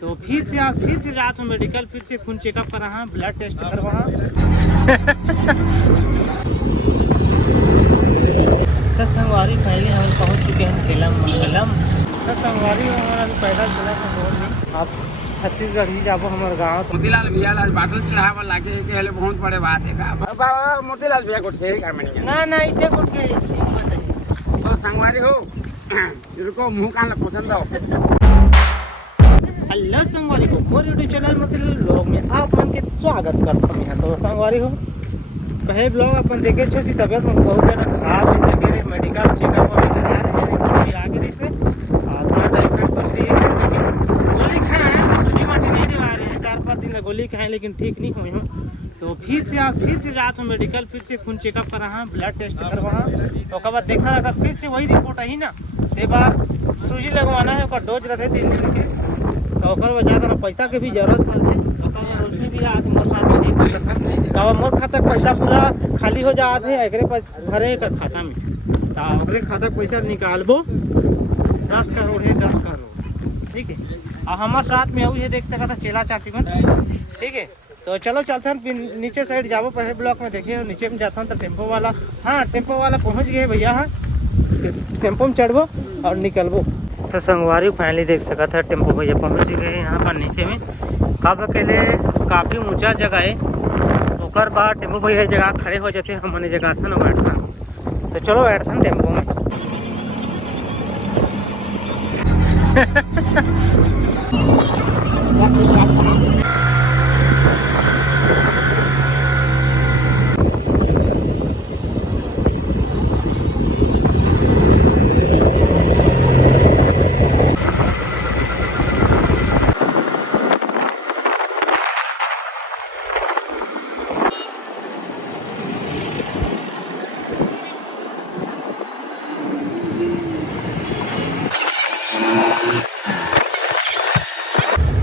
तो फिर से आज फिर से रात में मेडिकल फिर से खून चेकअप करा, ब्लड टेस्ट करवा। तो संगवारी पहले हम पहुंच चुके हैं केलम। तो संगवारी हमारा पैदल चला था रोड में। अब छत्तीसगढ़ ही जाबो हमारे गाँव। मोतीलाल भैया आज बाटल चढ़ावा लागे के हेले बहुत बड़े बात है का बाबा मोतीलाल भैया को छे का मनी ना इसे कुछ के तो संगवारी हो इनको मुंह कान पसंद हो। हेलो संगवारी हो, मोर यूट्यूब चैनल मोतीलाल ब्लॉग में आप मन के स्वागत करता हूं। तो संगवारी हो पहले ब्लॉग अपन देखे छो कि तबियत में बहुत ज़्यादा खराब है, लगे मेडिकल चेकअप में जा रहे हैं आगे से थोड़ा टाइफाइड कुछ रही है। गोली खाए सूजी माटी नहीं दवा रहे हैं, 4-5 दिन में गोली खाए लेकिन ठीक नहीं हुई हूँ। तो फिर से आज फिर से रात में मेडिकल फिर से खून चेकअप करा, ब्लड टेस्ट करवा। तो उसके बाद देखा अगर फिर से वही रिपोर्ट आई ना एक बार सूजी लगवाना है, डोज रहते 3 दिन के। तो ज़्यादा पैसा के भी जरूरत पड़ती है। रोशनी भी आज मोर साथ में देख सकता था। मोर खाता पैसा पूरा खाली हो जाते है, एकरे पास भरे का खाता में तो खाता पैसा निकालबो 10 करोड़ है, 10 करोड़ ठीक है। और हमारे साथ में वही देख सकता था चेला चाटीवन ठीक है। तो चलो चलते हैं नीचे साइड जाबो, पहले ब्लॉक में देखे नीचे में जाता हूँ। तो टेम्पो वाला टेम्पो वाला पहुँच गए भैया। टेम्पो में चढ़बो और निकलबो। तो संगवारी फाइनली देख सका था टेम्पो भैया पहुँच गए यहाँ पर नीचे में। कब अकेले काफ़ी ऊंचा जगह है, ओकर बाद टेम्पो भैया जगह खड़े हो जाते हम अपनी जगह था ना बैठता। तो चलो बैठता टेम्पो में।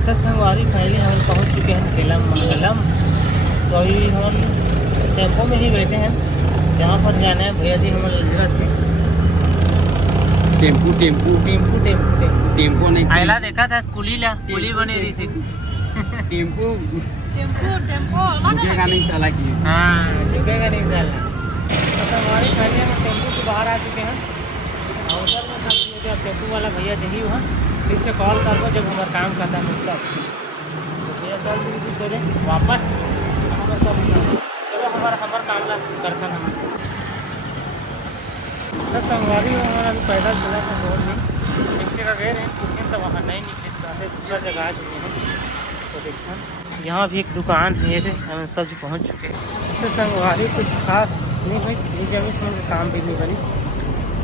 तो संगवारी पहले हम पहुंच चुके हैं केलम। तो अभी हम टेम्पो में ही बैठे हैं, जहाँ पर जाना है भैया जी हमारे जगह थे। टेम्पू नहीं आयला देखा था कुली बनी रही थी। टेम्पू झुकेगा नहीं साला की। झुकेगा नहीं साला। तो संगवारी पहले हम टेम्पो से बाहर आ चुके हैं और उधर में टेम्पो वाला भैया यही हुआ फिर से कॉल कर दो जब हमारा काम करता है मतलब। तो भैया चल चले वापस चलो हमारा काम करता ना। तो संगवारी हमारा अभी पैदल चला था रोड में। एक जगह गए रहे लेकिन तो वहाँ नहीं निकले, दूसरा जगह आ चुके हैं। तो देखा यहाँ भी एक दुकान है, हम सब्जी पहुँच चुके हैं। तो संगवारी कुछ खास नहीं हुई, काम भी नहीं बनी,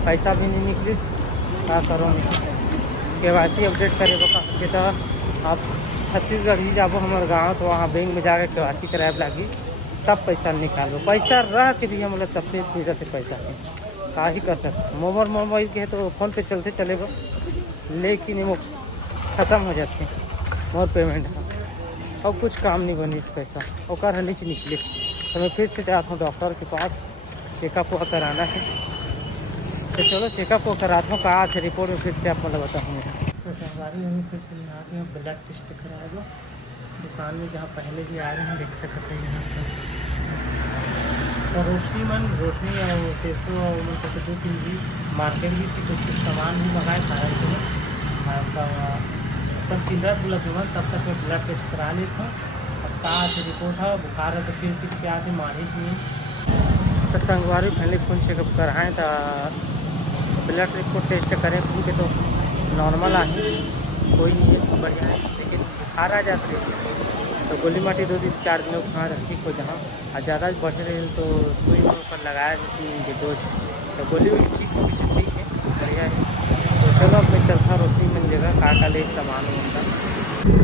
पैसा भी नहीं निकली। क्या करो KYC अपडेट करे तो आप छत्तीसगढ़ ही जाबो हमारे गाँव। तो वहाँ बैंक में जाकर KYC कराए लागी तब पैसा निकालो। पैसा रह के भी हम लोग तब से नहीं रहते पैसा के का ही कर सकते। मोबाइल के है तो फ़ोन पे चलते चलेगा, लेकिन वो ख़त्म हो जाते हैं मोर पेमेंट और कुछ काम नहीं बनी इस पैसा और नीचे निकले। तो मैं फिर से जाता हूँ डॉक्टर के पास, चेकअप कराना है। तो चलो चेकअप को कराता हूँ, कहा थे रिपोर्ट में फिर से आप मतलब बताऊँगा। तो संगवारी हमें फिर से यहाँ पे ब्लड टेस्ट कराएगा दुकान में, जहाँ पहले भी आ रहे हैं देख सकते हैं यहाँ पर। और रोशनी और फेसो और मतलब 2-3 भी मार्केट भी से कुछ सामान भी मंगाए खाया थे आपका तब चिल्ला जुमन। तब तक मैं ब्लड टेस्ट करा लेता हूँ। अब कहा से रिपोर्ट है बुखार है तो फिर क्या थे मालिश नहीं। तो संगवारी पहले खून चेकअप कराएँ तो ब्लड रिपोर्ट टेस्ट करें खून के तो नॉर्मल आ कोई नहीं है, बढ़िया है। लेकिन बुखार आ जाती है तो गोली माटी 2-4 दिन खा ठीक हो। जहाँ और ज़्यादा बढ़े रहे तो सुई में ऊपर लगाया जाती डोज। तो गोली वोली ठीक है, ठीक है बढ़िया है। तो चलो अब मैं चलता रोशनी मिल जाएगा का ले सामान होता।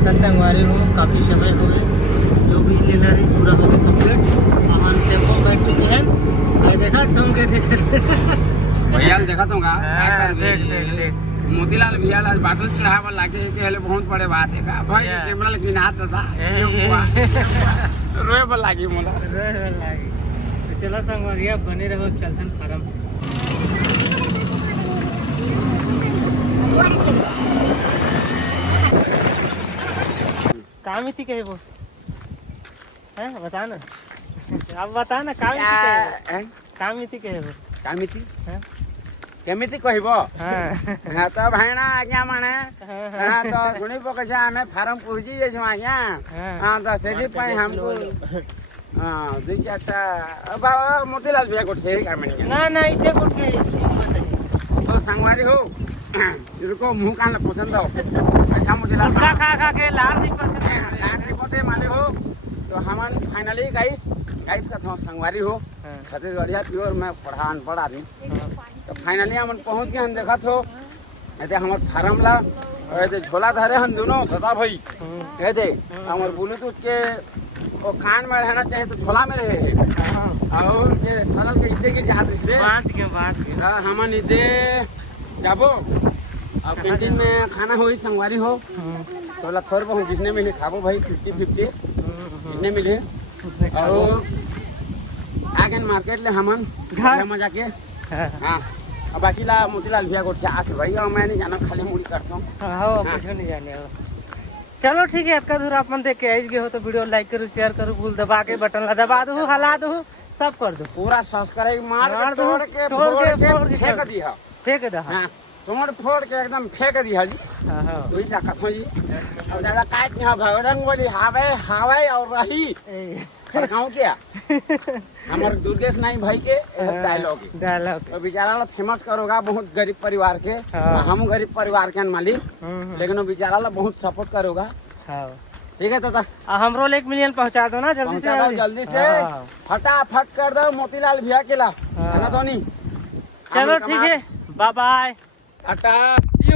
तो संगवारी हो काफ़ी समय हो गए, जो भी लेना रही पूरा हो गया कंप्लीट। हम टेम्पो बैठ चुके हैं, देखा ढंग के भैया देखा तो देख मोतीलाल भैया आज बाटल चढ़ावा लागे के हेले बहुत बड़े बात है का भाई। कैमरा लेकिन हाथ था रोए पर लागी मोला रोए लागी। तो चलो संगवारी बने रहो, चलते फार्म। काम ही थी कहे वो है बता ना अब बता ना काम ही थी कहे काम ही थी कहे वो कामिति हाँ? केमिति कहब हाँ हाँ तो भाईना आज्ञा माने हाँ तो शुणी पके आमे फार्म पहुंची जाइछो आज्ञा हाँ तो सेठी पाई हमको हाँ दुई चारटा बाबा मोतीलाल भैया कोठे कामे ना ना इच्छे कुछ के तो संगवारी हो इनको मुंह कान पसंद हो अच्छा मोतीलाल खा खा खा के लार दिक्कत है लाल रिपोर्टे माने हो तो हमन फाइनली गाइस का था संगवारी हो छत्तीसगढ़िया प्योर मैं पढ़ा आदमी तो फाइनली हमन पहुंच गए हम देखा थो ऐसे हमार फार्म ला ऐसे झोला धरे हम दोनों दादा भाई ऐसे हमार ब्लूटूथ के वो कान में रहना चाहिए तो झोला में रहे और के सरल के इतने की जहाँ से बात के हमन इतने जाबो अब कैंटीन में खाना हो संगवारी हो तो थोड़ा बहुत जिसने मिले खाबो भाई 50-50 जिसने मिले और आगे मार्केट ले हमन मजा के हाँ अब बाकी ला मोतीलाल भैया को आके भाई मैं नहीं जाना खाली मुड़ी करता हूँ हाँ कुछ नहीं जाने चलो ठीक है अतका दूर अपन देख के आई गए हो तो वीडियो लाइक करो शेयर करो भूल दबा के बटन ला दबा दो हला दो सब कर दो पूरा सब्सक्राइब मार के तोड़ के फेंक दिया फेंक दो हाँ फोड़ के एकदम फेंक दिया जी वही कथो जी अब ज्यादा काट नहीं भगरंग बोली हावे और रही खड़काऊं क्या हमारे दुर्गेश नाई भाई के डायलॉग तो बेचारा ला फेमस करोगा बहुत गरीब परिवार के हम गरीब परिवार के मालिक लेकिन वो बेचारा ला बहुत सपोर्ट करोगा ठीक है तो हमरो 1 मिलियन पहुंचा दो ना जल्दी से फटाफट कर दो मोतीलाल भैया के ला है ना धोनी चलो ठीक है बाय बाय टाटा